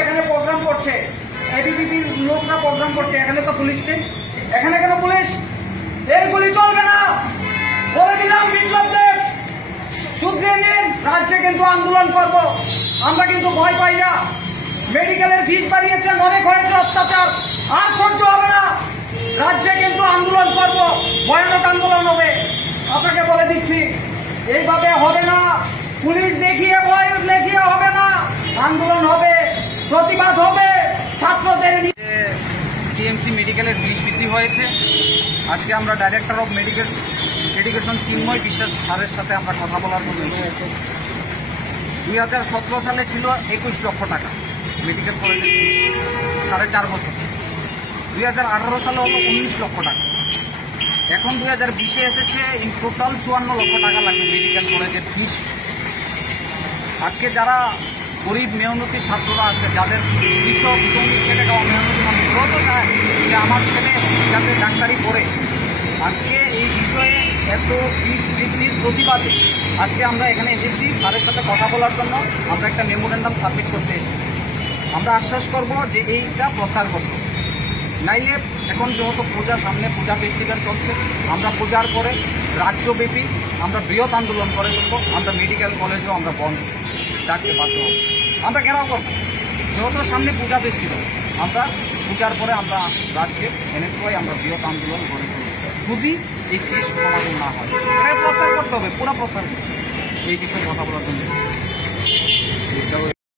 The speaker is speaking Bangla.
এখানে প্রোগ্রাম করছে, এবিপিপির লোকরা প্রোগ্রাম করছে, এখানে তো পুলিশ নেই। এখানে কেন পুলিশ? এইগুলি চলবে না, বলে দিলাম। বিপ্লবদের শুধরিয়ে নিন, রাজ্যে কিন্তু আন্দোলন করব। আমরা কিন্তু ভয় পাই না। মেডিকেলের ফিস বাড়িয়েছেন, অনেক হয়েছে অত্যাচার, আর সহ্য হবে না। রাজ্যে কিন্তু আন্দোলন করব, ভয়ানক আন্দোলন হবে। আপনাকে বলে দিচ্ছি, এইভাবে হবে না। পুলিশ দেখিয়ে ভয় দেখিয়ে হবে না, আন্দোলন হবে, প্রতিবাদ হবে। ছাত্রদের টিএমসি মেডিকেলের ফিস বৃদ্ধি হয়েছে। আজকে আমরা ডাইরেক্টর অফ মেডিকেল এডুকেশন চিন্ময় বিশ্বাস স্যারের সাথে আমরা কথা বলার জন্য এসেছি। 2017 সালে ছিল 21 লক্ষ টাকা মেডিকেল কলেজের ফিস, 4.5 বছর। 2018 সালে হলো 19 লক্ষ টাকা। এখন 2020-এ এসেছে ইন টোটাল 54 লক্ষ টাকা লাগবে মেডিকেল কলেজের ফিস। আজকে যারা গরিব মেহনতি ছাত্ররা আছে, যাদের কৃষক শ্রমিক খেটে খাওয়া মেহনতি মানুষ, যত চায় যে আমার ছেলে যাতে ডাক্তারি পড়ে, আজকে এই বিষয়ে এত ফিস বৃদ্ধির প্রতিবাদে আজকে আমরা এখানে এসেছি স্যারের সাথে কথা বলার জন্য। আমরা একটা মেমোরেন্ডাম সাবমিট করতে এসেছি। আমরা আশ্বাস করব যে এইটা প্রত্যাহার করব, নাইলে এখন যেহেতু পূজা সামনে, পূজা ফেস্টিভ্যাল চলছে, আমরা পূজার পরে রাজ্যব্যাপী আমরা বৃহৎ আন্দোলন করে দেবো। আমরা মেডিকেল কলেজও আমরা বন্ধ ডাকতে বাধ্য হব। আমরা ঘেরাও করবো, যেহেতু সামনে পূজা ফেস্টিভ্যাল। আমরা পূজার পরে আমরা রাজ্যে এনএসওয়াই আমরা বৃহৎ আন্দোলন গড়ে তুলব, যদি এই ফিস সমাধান না হয়। এটা প্রত্যাহার করতে হবে, পুরো প্রত্যাহার করতে হবে। এই বিষয়ে কথা বলার জন্য